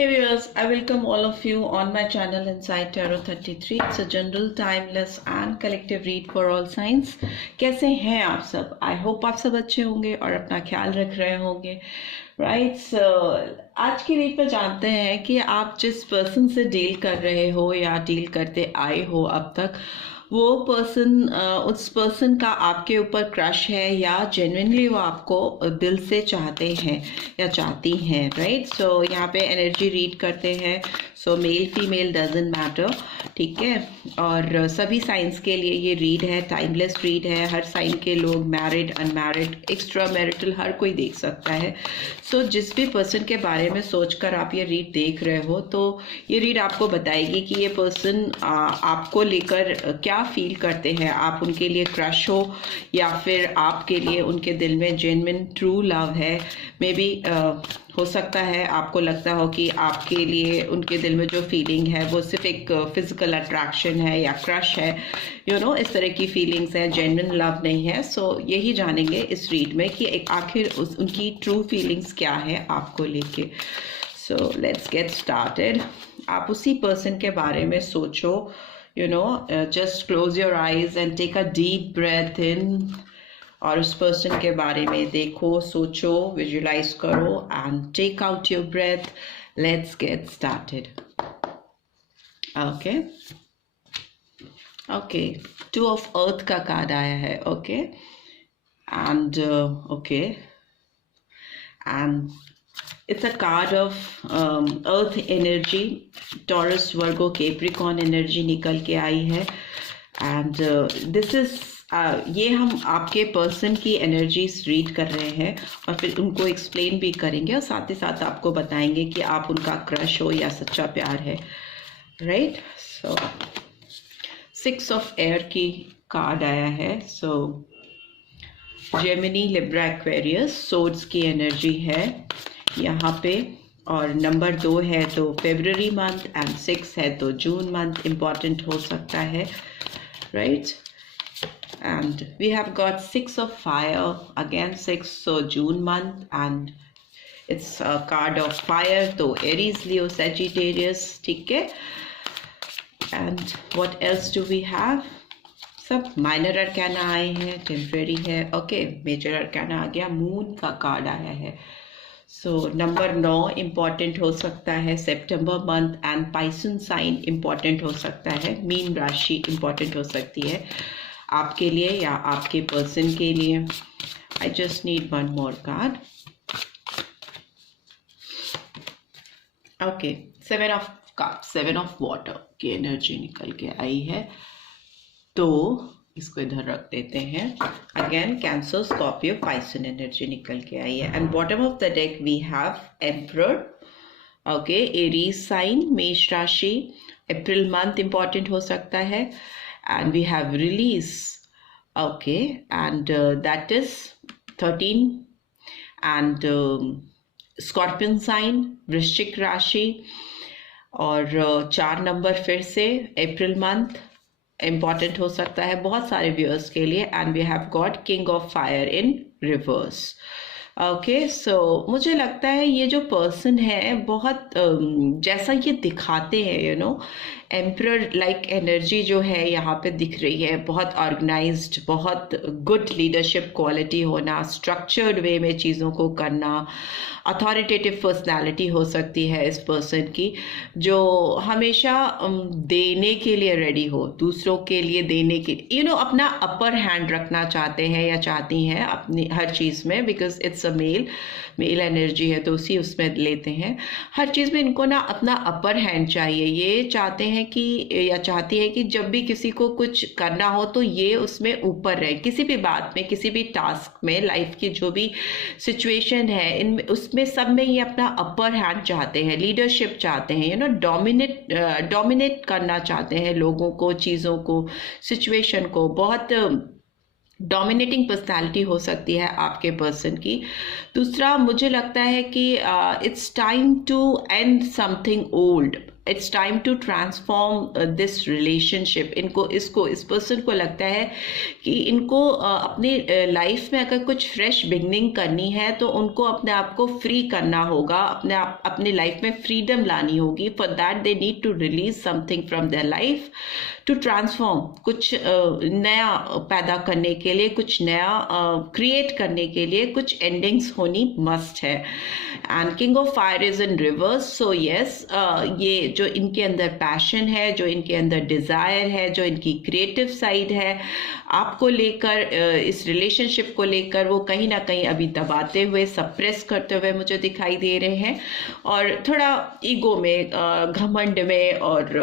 Hey viewers, I welcome all of you on my channel Inside Tarot 33. It's a general, timeless and collective read for all signs. कैसे हैं आप सब? I hope आप सब अच्छे होंगे और अपना ख्याल रख रहे होंगे. राइट आज की रीड में जानते हैं कि आप जिस पर्सन से डील कर रहे हो या डील करते आए हो अब तक, वो पर्सन उस पर्सन का आपके ऊपर क्रश है या जेन्युइनली वो आपको दिल से चाहते हैं या चाहती हैं. राइट, सो यहाँ पे एनर्जी रीड करते हैं. सो मेल फीमेल डजंट मैटर, ठीक है. और सभी साइंस के लिए ये रीड है, टाइमलेस रीड है. हर साइन के लोग, मैरिड, अनमैरिड, एक्स्ट्रा मैरिटल, हर कोई देख सकता है. सो जिस भी पर्सन के बारे में सोचकर आप ये रीड देख रहे हो, तो ये रीड आपको बताएगी कि ये पर्सन आपको लेकर क्या फील करते हैं. आप उनके लिए क्रश हो या फिर आपके लिए उनके दिल में जेन्युइन ट्रू लव है. मे बी हो सकता है आपको लगता हो कि आपके लिए उनके दिल में जो फीलिंग है वो सिर्फ एक फिजिकल अट्रैक्शन है या क्रश है. इस तरह की फीलिंग्स हैं, जेन्युइन लव नहीं है. सो यही जानेंगे इस रीड में कि एक आखिर उनकी ट्रू फीलिंग्स क्या है आपको लेके. So let's get started. आप उसी पर्सन के बारे में सोचो. Just close your eyes and take a deep breath in. और उस पर्सन के बारे में देखो, सोचो, विजुलाइज करो and take out your breath. Let's get started. Okay, Two of Earth का कार्ड आया है. And it's a card of earth energy, Taurus, Virgo, Capricorn energy निकल के आई है. and this is ये हम आपके पर्सन की एनर्जीज रीड कर रहे हैं और फिर उनको एक्सप्लेन भी करेंगे और साथ ही साथ आपको बताएंगे कि आप उनका क्रश हो या सच्चा प्यार है. राइट, सो 6 ऑफ एयर की कार्ड आया है. सो जेमिनी, लिब्रा, एक्वेरियस, सोर्ड्स की एनर्जी है यहाँ पे. और नंबर 2 है तो फेब्रुअरी मंथ एंड 6 है तो जून मंथ इम्पॉर्टेंट हो सकता है. Right, and we have got 6 of fire, again 6, so June month, and it's a card of fire, तो Aries, Leo, Sagittarius, ठीक है. and what else do we have? सब minor arcana आए हैं, temporary है. मेजर अरकाना आ गया, moon का card आया है. सो नंबर 9 इम्पॉर्टेंट हो सकता है, सितंबर मंथ, एंड पाइसन साइन इम्पॉर्टेंट हो सकता है, मीन राशि इम्पॉर्टेंट हो सकती है आपके लिए या आपके पर्सन के लिए. I just need one more card. 7 of cups, 7 of water की एनर्जी निकल के आई है. तो इसको इधर रख देते हैं. Again cancer, Scorpio, Pisces energy निकल के आई है. And bottom of the deck we have emperor. Aries sign, मेष राशि, अप्रैल मंथ इम्पॉर्टेंट हो सकता है. and we have release, and that is 13. and Scorpion sign, वृश्चिक राशि, और 4 नंबर फिर से अप्रैल मंथ इम्पॉर्टेंट हो सकता है बहुत सारे व्यूअर्स के लिए. And we have got king of fire in reverse. सो मुझे लगता है ये जो पर्सन है बहुत जैसा ये दिखाते हैं, एम्परर लाइक एनर्जी जो है यहाँ पे दिख रही है. बहुत ऑर्गेनाइज्ड, बहुत गुड लीडरशिप क्वालिटी होना, स्ट्रक्चर्ड वे में चीज़ों को करना, अथॉरिटेटिव पर्सनालिटी हो सकती है इस पर्सन की, जो हमेशा देने के लिए रेडी हो, दूसरों के लिए देने के, अपना अपर हैंड रखना चाहते हैं या चाहती हैं अपनी हर चीज़ में. Because it's a mail energy है तो उसी उसमें लेते हैं. हर चीज़ में इनको ना अपना अपर हैंड चाहिए. ये चाहते हैं कि या चाहती है कि जब भी किसी को कुछ करना हो तो ये उसमें ऊपर रहे, किसी भी बात में, किसी भी टास्क में, लाइफ की जो भी सिचुएशन है इनमें, उसमें सब में ये अपना अपर हैंड चाहते हैं, लीडरशिप चाहते हैं, डोमिनेट करना चाहते हैं लोगों को, चीज़ों को, सिचुएशन को. बहुत डोमिनेटिंग पर्सनालिटी हो सकती है आपके पर्सन की. दूसरा मुझे लगता है कि it's time to end something old. It's time to transform this relationship. इस पर्सन को लगता है कि इनको अपनी लाइफ में अगर कुछ फ्रेश बिगनिंग करनी है तो उनको अपने आप को फ्री करना होगा, अपनी लाइफ में फ्रीडम लानी होगी। For that they need to release something from their life to transform, कुछ नया पैदा करने के लिए, कुछ नया क्रिएट करने के लिए कुछ एंडिंग्स होनी मस्ट है। And king of fire is in reverse. So yes, ये जो इनके अंदर पैशन है, जो इनके अंदर डिजायर है, जो इनकी क्रिएटिव साइड है आपको लेकर, इस रिलेशनशिप को लेकर, वो कहीं ना कहीं अभी दबाते हुए, सप्रेस करते हुए मुझे दिखाई दे रहे हैं, और थोड़ा ईगो में, घमंड में, और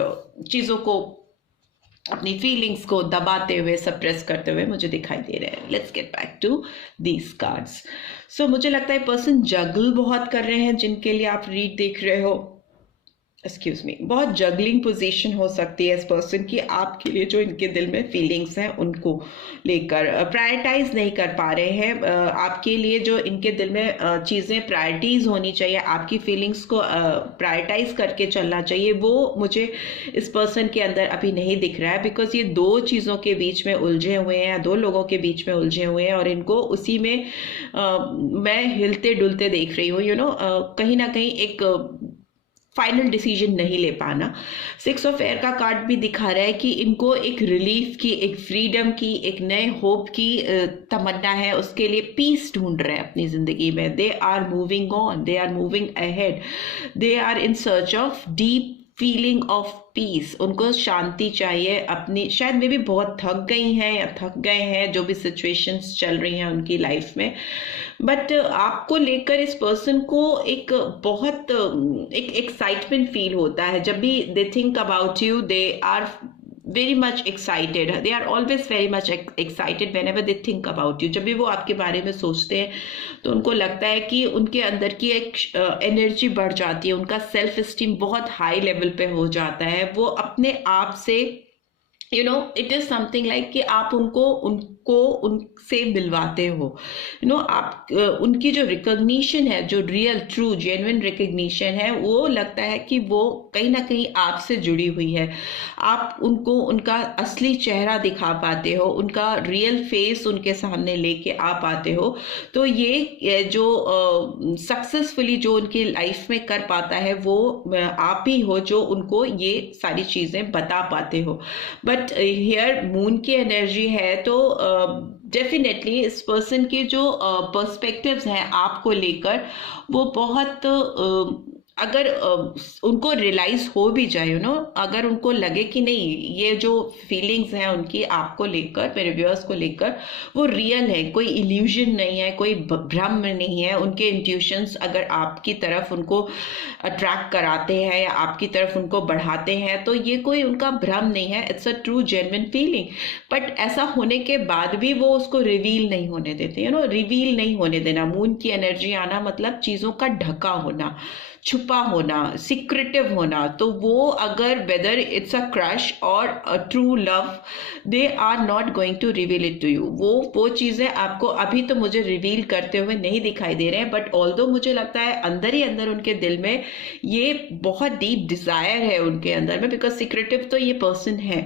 चीज़ों को, अपनी फीलिंग्स को दबाते हुए, सप्रेस करते हुए मुझे दिखाई दे रहे हैं। Let's get back to these cards. सो मुझे लगता है पर्सन जगल बहुत कर रहे हैं, जिनके लिए आप रीड देख रहे हो, एक्सक्यूज मी, बहुत जगलिंग पोजीशन हो सकती है इस पर्सन की आपके लिए। जो इनके दिल में फीलिंग्स हैं उनको लेकर प्रायोरिटाइज नहीं कर पा रहे हैं आपके लिए। जो इनके दिल में चीज़ें प्रायोरिटीज होनी चाहिए, आपकी फीलिंग्स को प्रायोरिटाइज करके चलना चाहिए, वो मुझे इस पर्सन के अंदर अभी नहीं दिख रहा है। बिकॉज ये दो चीज़ों के बीच में उलझे हुए हैं, दो लोगों के बीच में उलझे हुए हैं, और इनको उसी में मैं हिलते डुलते देख रही हूँ। कहीं ना कहीं एक फाइनल डिसीजन नहीं ले पाना। 6 ऑफ एयर का कार्ड भी दिखा रहा है कि इनको एक रिलीफ की, एक फ्रीडम की, एक नए होप की तमन्ना है, उसके लिए पीस ढूंढ रहे हैं अपनी जिंदगी में। They are moving on, they are moving ahead, they are in search of deep feeling of peace. उनको शांति चाहिए अपनी, शायद मे भी बहुत थक गई हैं या थक गए हैं जो भी सिचुएशंस चल रही हैं उनकी लाइफ में। बट आपको लेकर इस पर्सन को एक बहुत एक एक्साइटमेंट फील होता है जब भी they think about you. They are very much excited, they are always very much excited whenever they think about you। जब भी वो आपके बारे में सोचते हैं तो उनको लगता है कि उनके अंदर की एक एनर्जी बढ़ जाती है, उनका सेल्फ स्टीम बहुत हाई लेवल पे हो जाता है। वो अपने आप से इट इज समथिंग लाइक कि आप उनसे मिलवाते हो। आप उनकी जो रिकॉग्निशन है, जो रियल ट्रू जेन्युइन रिकॉग्निशन है, वो लगता है कि वो कहीं ना कहीं आपसे जुड़ी हुई है। आप उनको उनका असली चेहरा दिखा पाते हो, उनका रियल फेस उनके सामने लेके आ पाते हो। तो ये जो सक्सेसफुली जो उनकी लाइफ में कर पाता है वो आप ही हो, जो उनको ये सारी चीजें बता पाते हो। बट हियर मून की एनर्जी है, तो डेफिनेटली इस पर्सन के जो पर्सपेक्टिव्स हैं आपको लेकर, वो बहुत अगर उनको रियलाइज हो भी जाए, अगर उनको लगे कि नहीं ये जो फीलिंग्स हैं उनकी आपको लेकर, मेरे व्यूअर्स को लेकर, वो रियल है, कोई इल्यूजन नहीं है, कोई भ्रम नहीं है। उनके इंट्यूशंस अगर आपकी तरफ उनको अट्रैक्ट कराते हैं या आपकी तरफ उनको बढ़ाते हैं, तो ये कोई उनका भ्रम नहीं है, it's a true genuine feeling. But ऐसा होने के बाद भी वो उसको रिवील नहीं होने देते, रिवील नहीं होने देना। मून की एनर्जी आना मतलब चीज़ों का ढका होना, छुपा होना, सिक्रेटिव होना। तो वो अगर वेदर इट्स अ क्रश और a true love, they are not going to reveal it to you. वो चीज़ें आपको अभी तो मुझे रिवील करते हुए नहीं दिखाई दे रहे हैं। बट ऑल्दो मुझे लगता है अंदर ही अंदर उनके दिल में ये बहुत डीप डिजायर है उनके अंदर में, बिकॉज सिक्रेटिव तो ये पर्सन है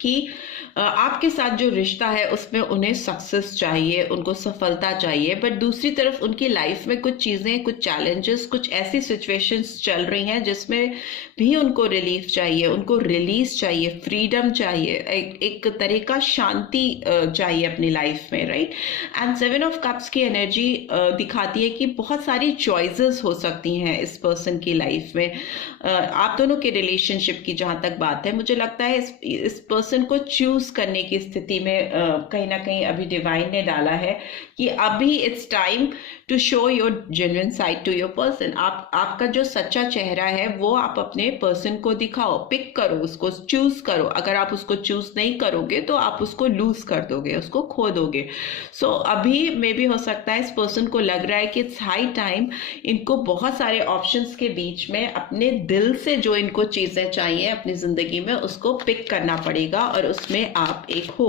कि आपके साथ जो रिश्ता है उसमें उन्हें सक्सेस चाहिए, उनको सफलता चाहिए। बट दूसरी तरफ उनकी लाइफ में कुछ चीज़ें, कुछ चैलेंजेस, कुछ ऐसी सिचुएशंस चल रही हैं जिसमें भी उनको रिलीफ चाहिए, उनको रिलीज चाहिए, फ्रीडम चाहिए, एक तरह का शांति चाहिए अपनी लाइफ में, राइट। एंड 7 ऑफ कप्स की एनर्जी दिखाती है कि बहुत सारी चॉइसेस हो सकती हैं इस पर्सन की लाइफ में। आप दोनों के रिलेशनशिप की जहां तक बात है, मुझे लगता है इस पर्सन को चूज करने की स्थिति में कहीं ना कहीं अभी डिवाइन ने डाला है कि अभी it's time to show your genuine side to your person. आपका जो सच्चा चेहरा है वो आप अपने पर्सन को दिखाओ, पिक करो, उसको चूज करो। अगर आप उसको चूज नहीं करोगे तो आप उसको लूज कर दोगे, उसको खो दोगे। सो अभी मे भी हो सकता है इस पर्सन को लग रहा है कि इट्स हाई टाइम, इनको बहुत सारे ऑप्शंस के बीच में अपने दिल से जो इनको चीजें चाहिए अपनी जिंदगी में उसको पिक करना पड़ेगा, और उसमें आप एक हो।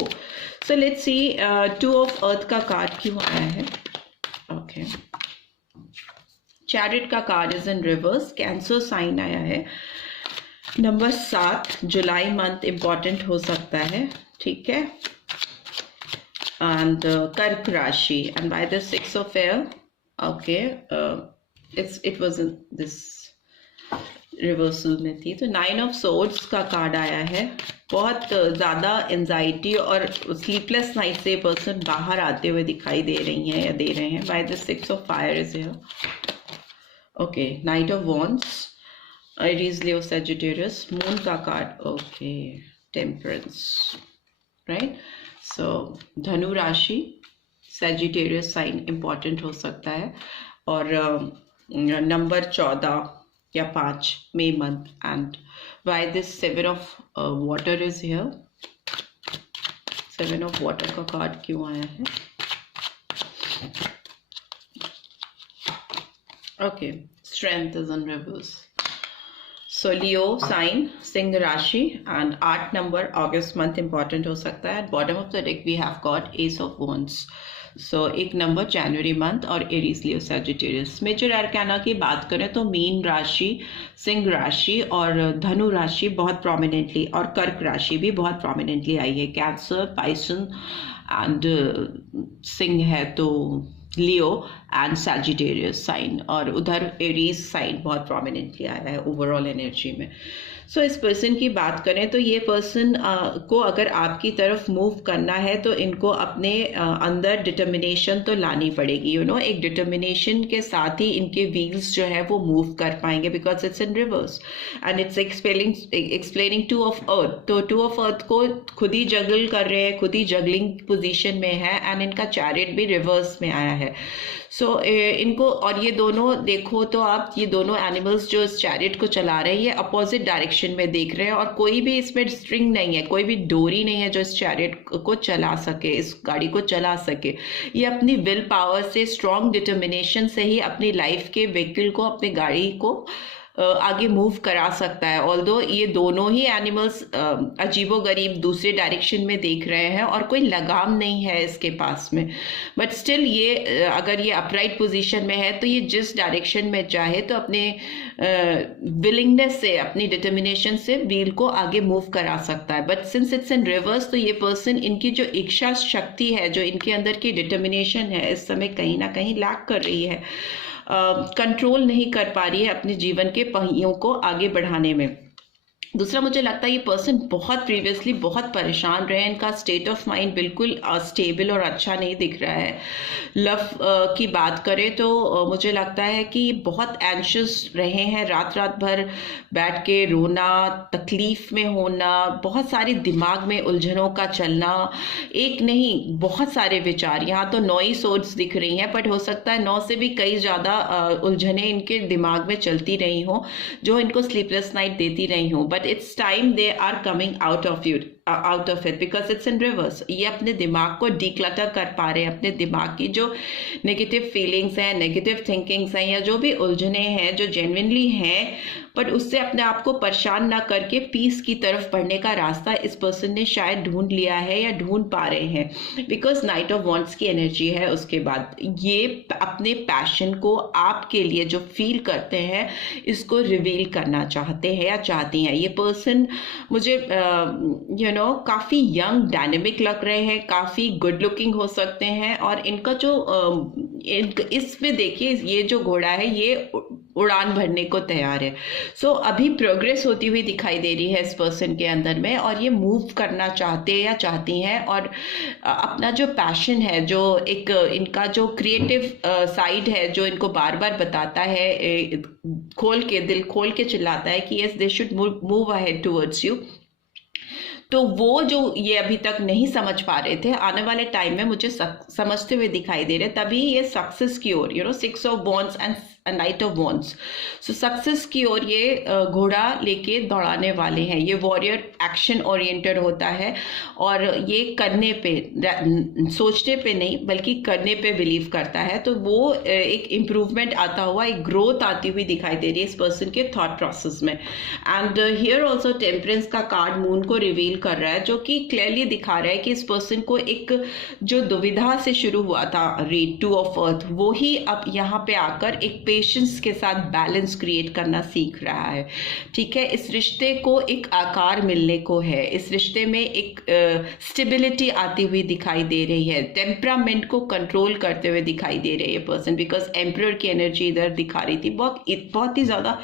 So let's see 2 of earth का कार्ड क्यों आया है। ओके, चैरिट का card is in reverse, cancer sign आया है। नंबर 7 जुलाई मंथ इम्पॉर्टेंट हो सकता है, ठीक है। एंड कर्क राशि, and by the 6 of air, okay, it was this reversal में थी, तो 9 of swords का कार्ड आया है। बहुत ज़्यादा एंजाइटी और स्लीपलेस नाइट से पर्सन बाहर आते हुए दिखाई दे रही हैं या दे रहे हैं। By the 6 of fire is here, okay. Night of wands, Aries, Leo, Sagittarius. Moon का कार्ड, ओके, टेम्परेंस, राइट। सो धनु राशि, सैजिटेरियस साइन इम्पॉर्टेंट हो सकता है। और नंबर 14 या 5 मई month, and by this 7 of water is here. 7 of water का कार्ड क्यों आया है? Okay, strength is in reverse. So Leo sign, सिंह राशि, एंड 8 नंबर अगस्त मंथ इंपॉर्टेंट हो सकता है। At bottom of the deck we have got ace of wands. So 1 number जनवरी मंथ, और Aries, Leo, Sagittarius. Major arcana की बात करें तो मीन राशि, सिंह राशि और धनु राशि बहुत प्रोमिनेंटली, और कर्क राशि भी बहुत प्रोमिनेंटली आई है। कैंसर, पाइसन एंड सिंह है तो लियो एंड सैजिटेरियस साइन, और उधर एरीज साइन बहुत प्रोमिनेंटली आया है ओवरऑल एनर्जी में। सो इस पर्सन की बात करें तो ये पर्सन को अगर आपकी तरफ मूव करना है तो इनको अपने अंदर डिटर्मिनेशन तो लानी पड़ेगी, यू नो। एक डिटर्मिनेशन के साथ ही इनके व्हील्स जो है वो मूव कर पाएंगे, because it's in reverse and it's explaining 2 of earth। तो 2 of earth को खुद ही जगल कर रहे हैं, खुद ही जगलिंग पोजीशन में है, एंड इनका चैरिट भी रिवर्स में आया है। सो इनको, और ये दोनों देखो तो आप, ये दोनों एनिमल्स जो इस चैरिट को चला रहे हैं ये अपोजिट डायरेक्शन में देख रहे हैं, और कोई भी इसमें स्ट्रिंग नहीं है, कोई भी डोरी नहीं है जो इस चैरिट को चला सके, इस गाड़ी को चला सके। ये अपनी विल पावर से, स्ट्रॉन्ग डिटर्मिनेशन से ही अपनी लाइफ के व्हीकल को, अपनी गाड़ी को आगे मूव करा सकता है। ऑल्दो ये दोनों ही एनिमल्स अजीबोगरीब दूसरे डायरेक्शन में देख रहे हैं और कोई लगाम नहीं है इसके पास में, बट स्टिल ये अगर ये अपराइट पोजीशन में है तो ये जिस डायरेक्शन में चाहे तो अपने विलिंगनेस से, अपनी डिटर्मिनेशन से व्हील को आगे मूव करा सकता है। But since it's in reverse, तो ये पर्सन, इनकी जो इच्छा शक्ति है, जो इनके अंदर की डिटर्मिनेशन है, इस समय कहीं ना कहीं लैक कर रही है, कंट्रोल नहीं कर पा रही है अपने जीवन के पहियों को आगे बढ़ाने में। दूसरा, मुझे लगता है ये पर्सन बहुत प्रीवियसली बहुत परेशान रहे, इनका स्टेट ऑफ माइंड बिल्कुल स्टेबल और अच्छा नहीं दिख रहा है। लव की बात करें तो मुझे लगता है कि बहुत एंशियस रहे हैं, रात रात भर बैठ के रोना, तकलीफ में होना, बहुत सारी दिमाग में उलझनों का चलना, एक नहीं बहुत सारे विचार। यहाँ तो 9 ही सोर्स दिख रही हैं, बट हो सकता है 9 से भी कई ज़्यादा उलझनें इनके दिमाग में चलती रही हों, जो इनको स्लीपलेस नाइट देती रही हों। But it's time they are coming out of it because it's in reverse। ये अपने दिमाग को डिक्लटर कर पा रहे हैं, अपने दिमाग की जो नेगेटिव फीलिंग्स हैं, नेगेटिव थिंकिंग्स हैं, या जो भी उलझने हैं जो जेन्युइनली हैं, बट उससे अपने आप को परेशान ना करके पीस की तरफ बढ़ने का रास्ता इस पर्सन ने शायद ढूंढ लिया है या ढूंढ पा रहे हैं, बिकॉज नाइट ऑफ वॉन्ड्स की एनर्जी है। उसके बाद ये अपने पैशन को, आपके लिए जो फील करते हैं, इसको रिवील करना चाहते हैं या चाहती हैं। ये पर्सन मुझे काफ़ी यंग, डायनेमिक लग रहे हैं, काफ़ी गुड लुकिंग हो सकते हैं, और इनका जो इसमें देखिए, ये जो घोड़ा है ये उड़ान भरने को तैयार है। सो अभी प्रोग्रेस होती हुई दिखाई दे रही है इस पर्सन के अंदर में, और ये मूव करना चाहते हैं या चाहती हैं, और अपना जो पैशन है, जो एक इनका जो क्रिएटिव साइड है, जो इनको बार बार बताता है, खोल के, दिल खोल के चिल्लाता है कि yes they should move ahead towards you, तो वो जो ये अभी तक नहीं समझ पा रहे थे, आने वाले टाइम में मुझे समझते हुए दिखाई दे रहे, तभी ये सक्सेस की ओर, 6 of wands and night of wands. So success की ओर ये घोड़ा लेके दौड़ाने वाले हैं। ये वॉरियर एक्शन ओरिएंटेड होता है, और ये करने पे, सोचने पे नहीं बल्कि करने पे बिलीव करता है। तो वो एक इम्प्रूवमेंट आता हुआ, एक ग्रोथ आती हुई दिखाई दे रही है इस पर्सन के थॉट प्रोसेस में। एंड हियर ऑल्सो टेम्परेंस का कार्ड मून को रिवील कर रहा है, जो कि क्लियरली दिखा रहा है कि इस पर्सन को एक जो दुविधा से शुरू हुआ था रीड 2 of earth, वो ही अब यहाँ पे आकर एक पेशेंस के साथ बैलेंस क्रिएट करना सीख रहा है, ठीक है। इस रिश्ते को एक आकार मिलने को है, इस रिश्ते में एक स्टेबिलिटी आती हुई दिखाई दे रही है, टेम्परामेंट को कंट्रोल करते हुए दिखाई दे रही है पर्सन, बिकॉज एम्परर की एनर्जी इधर दिखा रही थी। बहुत ही ज़्यादा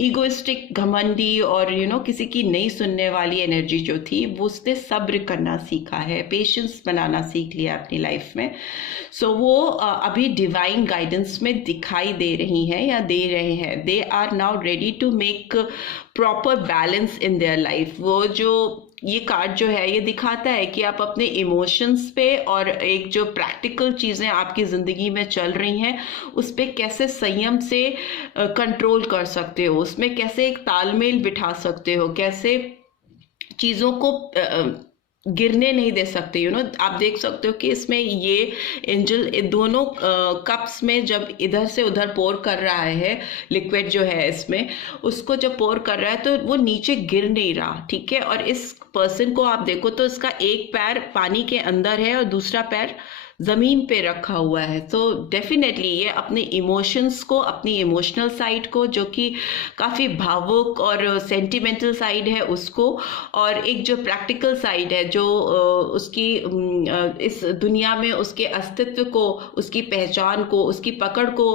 ईगोइस्टिक, घमंडी और किसी की नहीं सुनने वाली एनर्जी जो थी, वो उसने सब्र करना सीखा है, पेशेंस बनाना सीख लिया अपनी लाइफ में। सो वो अभी डिवाइन गाइडेंस में दिखाई दे रही हैं या दे रहे हैं। They are now ready to make proper balance in their life. वो जो ये कार्ड जो है ये दिखाता है कि आप अपने इमोशंस पे और एक जो प्रैक्टिकल चीज़ें आपकी ज़िंदगी में चल रही हैं उस पे कैसे संयम से कंट्रोल कर सकते हो, उसमें कैसे एक तालमेल बिठा सकते हो, कैसे चीज़ों को गिरने नहीं दे सकते। आप देख सकते हो कि इसमें ये एंजल दोनों कप्स में जब इधर से उधर पोर कर रहा है लिक्विड जो है इसमें, उसको जब पोर कर रहा है तो वो नीचे गिर नहीं रहा, ठीक है। और इस पर्सन को आप देखो तो इसका एक पैर पानी के अंदर है और दूसरा पैर ज़मीन पे रखा हुआ है। तो डेफिनेटली ये अपने इमोशंस को, अपनी इमोशनल साइड को, जो कि काफ़ी भावुक और सेंटिमेंटल साइड है उसको, और एक जो प्रैक्टिकल साइड है जो उसकी इस दुनिया में उसके अस्तित्व को, उसकी पहचान को, उसकी पकड़ को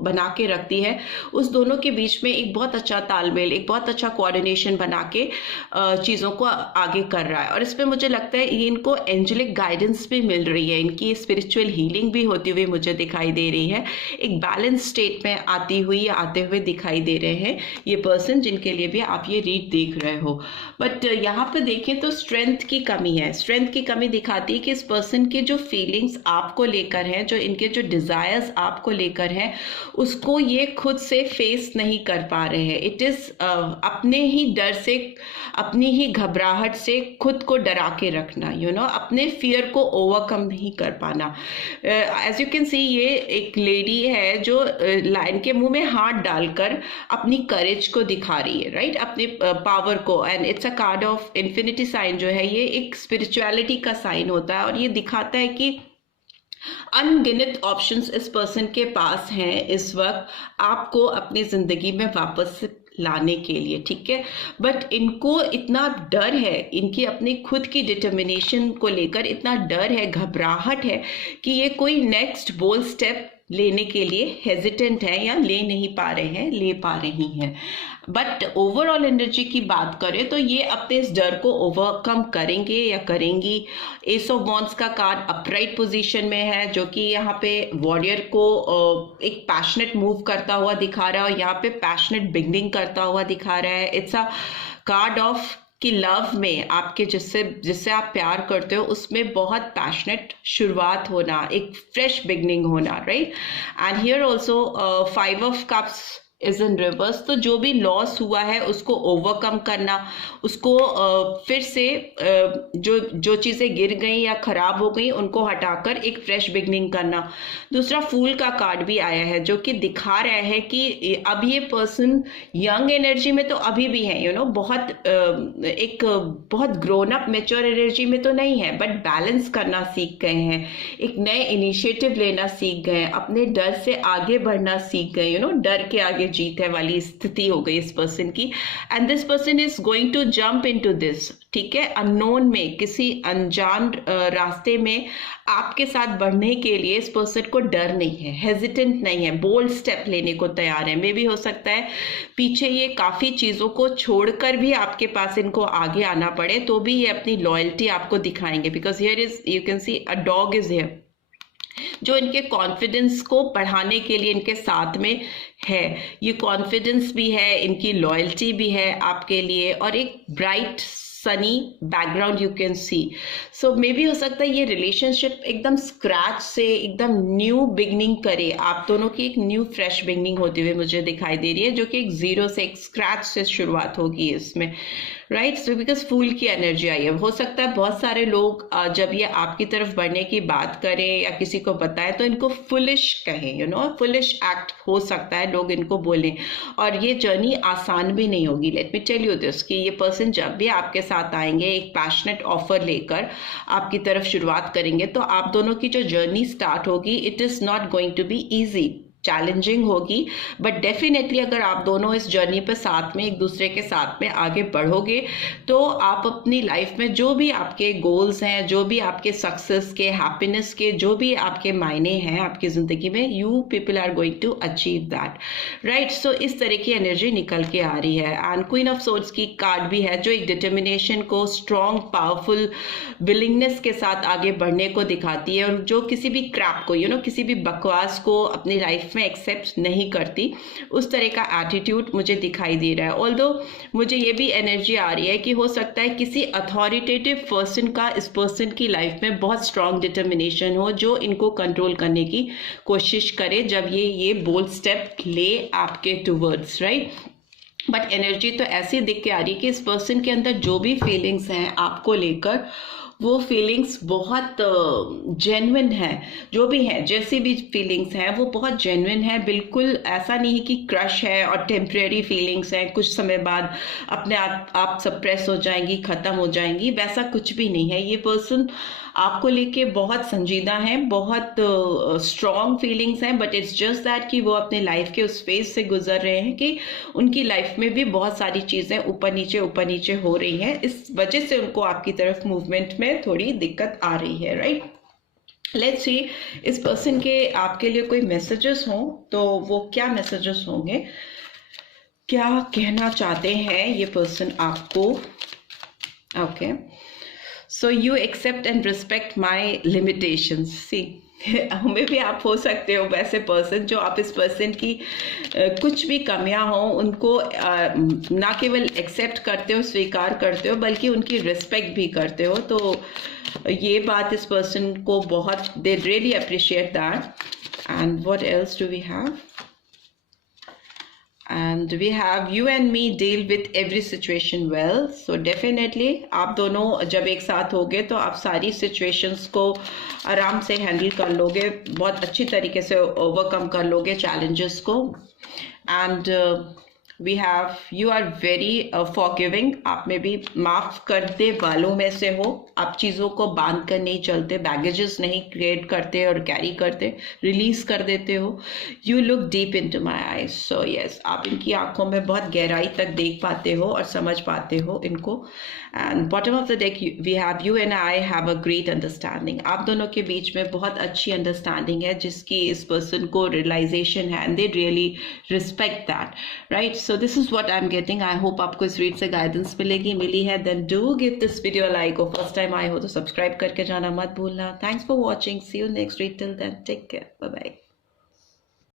बना के रखती है, उस दोनों के बीच में एक बहुत अच्छा तालमेल, एक बहुत अच्छा कोऑर्डिनेशन बना के चीज़ों को आगे कर रहा है। और इसमें मुझे लगता है इनको एंजेलिक गाइडेंस भी मिल रही है, इनकी स्पिरिचुअल हीलिंग भी होती हुई मुझे दिखाई दे रही है। एक बैलेंस स्टेट में आती हुई या आते हुए दिखाई दे रहे हैं ये पर्सन जिनके लिए भी आप ये रीड देख रहे हो। बट यहाँ पे देखें तो स्ट्रेंथ की कमी है। स्ट्रेंथ की कमी दिखाती है कि इस पर्सन के जो फीलिंग्स आपको लेकर हैं, जो इनके जो डिजायर्स आपको लेकर हैं, उसको ये खुद से फेस नहीं कर पा रहे हैं। इट इज अपने ही डर से, अपनी ही घबराहट से खुद को डरा के रखना, अपने फियर को ओवरकम नहीं कर पाना। एज यू कैन सी ये एक लेडी है जो लायन के मुंह में हाथ डालकर अपनी करेज को दिखा रही है, राइट, अपने पावर को। And it's a card of infinity sign जो है ये एक स्पिरिचुअलिटी का साइन होता है, और ये दिखाता है कि अनगिनत ऑप्शंस इस पर्सन के पास हैं इस वक्त आपको अपनी जिंदगी में वापस लाने के लिए, ठीक है। बट इनको इतना डर है, इनकी अपनी खुद की डिटर्मिनेशन को लेकर इतना डर है, घबराहट है कि ये कोई नेक्स्ट बोल्ड स्टेप लेने के लिए हेजिटेंट है या ले नहीं पा रहे हैं, ले पा रही हैं। बट ओवरऑल एनर्जी की बात करें तो ये अपने इस डर को ओवरकम करेंगे या करेंगी। एस ऑफ वॉन्ड्स का कार्ड अपराइट पोजीशन में है, जो कि यहाँ पे वॉरियर को एक पैशनेट मूव करता हुआ दिखा रहा है और यहाँ पे पैशनेट बिगनिंग करता हुआ दिखा रहा है। इट्स अ कार्ड ऑफ कि लव में आपके जिससे आप प्यार करते हो उसमें बहुत पैशनेट शुरुआत होना, एक फ्रेश बिगनिंग होना, right. And here also 5 of cups is in reverse. तो जो भी लॉस हुआ है उसको ओवरकम करना, उसको फिर से जो चीज़ें गिर गई या खराब हो गई उनको हटाकर एक फ्रेश बिगनिंग करना। दूसरा फूल का कार्ड भी आया है जो कि दिखा रहा है कि अब ये पर्सन यंग एनर्जी में तो अभी भी है, एक बहुत ग्रोन अप मैच्योर एनर्जी में तो नहीं है, बट बैलेंस करना सीख गए हैं, एक नए इनिशिएटिव लेना सीख गए, अपने डर से आगे बढ़ना सीख गए, डर के आगे जीत है वाली स्थिति हो गई इस पर्सन की। And this person is going to jump into this, ठीक है, अननोन में, किसी अनजान रास्ते में आपके साथ बढ़ने के लिए इस पर्सन को डर नहीं है, हेजिटेंट नहीं है, बोल्ड स्टेप लेने को तैयार है। मे भी हो सकता है पीछे ये काफी चीजों को छोड़कर भी आपके पास इनको आगे आना पड़े, तो भी ये अपनी लॉयल्टी आपको दिखाएंगे। Because here is, you can C a dog is here, जो इनके कॉन्फिडेंस को बढ़ाने के लिए इनके साथ में है। ये कॉन्फिडेंस भी है, इनकी लॉयल्टी भी है आपके लिए, और एक bright sunny background you can see. So मे भी हो सकता है ये रिलेशनशिप एकदम स्क्रैच से एकदम न्यू बिगनिंग करे, आप दोनों की एक न्यू फ्रेश बिगनिंग होती हुई मुझे दिखाई दे रही है, जो कि एक जीरो से, एक स्क्रैच से शुरुआत होगी इसमें, राइट। सो बिकॉज फूल की एनर्जी आई है। हो सकता है बहुत सारे लोग जब ये आपकी तरफ बढ़ने की बात करें या किसी को बताएं तो इनको फुलिश कहें, फुलिश एक्ट हो सकता है लोग इनको बोलें, और ये जर्नी आसान भी नहीं होगी। Let me tell you this कि ये पर्सन जब भी आपके साथ आएंगे एक पैशनेट ऑफर लेकर आपकी तरफ शुरुआत करेंगे, तो आप दोनों की जो जर्नी स्टार्ट होगी, it is not going to be easy. Challenging होगी, बट डेफिनेटली अगर आप दोनों इस जर्नी पर साथ में एक दूसरे के साथ में आगे बढ़ोगे तो आप अपनी लाइफ में जो भी आपके गोल्स हैं, जो भी आपके सक्सेस के, हैप्पीनेस के जो भी आपके मायने हैं आपकी ज़िंदगी में, you people are going to achieve that, right. So इस तरह की एनर्जी निकल के आ रही है। एंड क्वीन ऑफ सोर्ड्स की कार्ड भी है जो एक डिटर्मिनेशन को, स्ट्रॉन्ग पावरफुल विलिंगनेस के साथ आगे बढ़ने को दिखाती है, और जो किसी भी क्रैप को किसी भी बकवास को अपनी लाइफ में एक्सेप्ट नहीं करती, उस तरह का एटीट्यूड मुझे दिखाई दे रहा है। ऑल्दो मुझे ये भी एनर्जी आ रही है कि हो सकता है किसी अथॉरिटेटिव पर्सन का इस पर्सन की लाइफ में बहुत स्ट्रॉन्ग डिटर्मिनेशन हो जो इनको कंट्रोल करने की कोशिश करे जब ये बोल्ड स्टेप ले आपके टूवर्ड्स, राइट। बट एनर्जी तो ऐसी दिख के आ रही है कि इस पर्सन के अंदर जो भी फीलिंग्स हैं आपको लेकर, वो फीलिंग्स बहुत जेन्युइन है। जो भी हैं, जैसी भी फीलिंग्स हैं वो बहुत जेन्युइन है। बिल्कुल ऐसा नहीं है कि क्रश है और टेम्परेरी फीलिंग्स हैं, कुछ समय बाद अपने आप सप्रेस हो जाएंगी, ख़त्म हो जाएंगी, वैसा कुछ भी नहीं है। ये पर्सन आपको लेके बहुत संजीदा है, बहुत स्ट्रॉन्ग फीलिंग्स हैं, बट इट्स जस्ट दैट कि वो अपने लाइफ के उस फेज से गुजर रहे हैं कि उनकी लाइफ में भी बहुत सारी चीज़ें ऊपर नीचे हो रही हैं। इस वजह से उनको आपकी तरफ मूवमेंट में थोड़ी दिक्कत आ रही है, राइट। लेट्स सी इस पर्सन के आपके लिए कोई मैसेजेस हों तो वो क्या मैसेजेस होंगे, क्या कहना चाहते हैं ये पर्सन आपको। Okay, so you accept and respect my limitations. See हमें भी आप हो सकते हो वैसे पर्सन जो आप इस पर्सन की कुछ भी कमियां हो उनको ना केवल एक्सेप्ट करते हो, स्वीकार करते हो, बल्कि उनकी रिस्पेक्ट भी करते हो। तो ये बात इस पर्सन को बहुत, they really appreciate that. And what else do we have? And we have you and me deal with every situation well. So definitely आप दोनों जब एक साथ होगे तो आप सारी situations को आराम से handle कर लोगे, बहुत अच्छी तरीके से overcome कर लोगे challenges को। And we have you are very forgiving, आप में भी माफ करने वालों में से हो। आप चीज़ों को बांध कर नहीं चलते, बैगेजेस नहीं क्रिएट करते और कैरी करते, रिलीज कर देते हो। You look deep into my eyes, so yes, आप इनकी आंखों में बहुत गहराई तक देख पाते हो और समझ पाते हो इनको। And bottom of the deck we have you and I have a great understanding. आप दोनों के बीच में बहुत अच्छी अंडरस्टैंडिंग है जिसकी इस पर्सन को रियलाइजेशन है, and they really respect that, right. So this is what I am getting. I hope आपको इस रीड से गाइडेंस मिली है। Then do give this video like, और फर्स्ट टाइम आए हो तो सब्सक्राइब करके जाना मत भूलना। Thanks for watching, see you next read, till then take care, bye bye.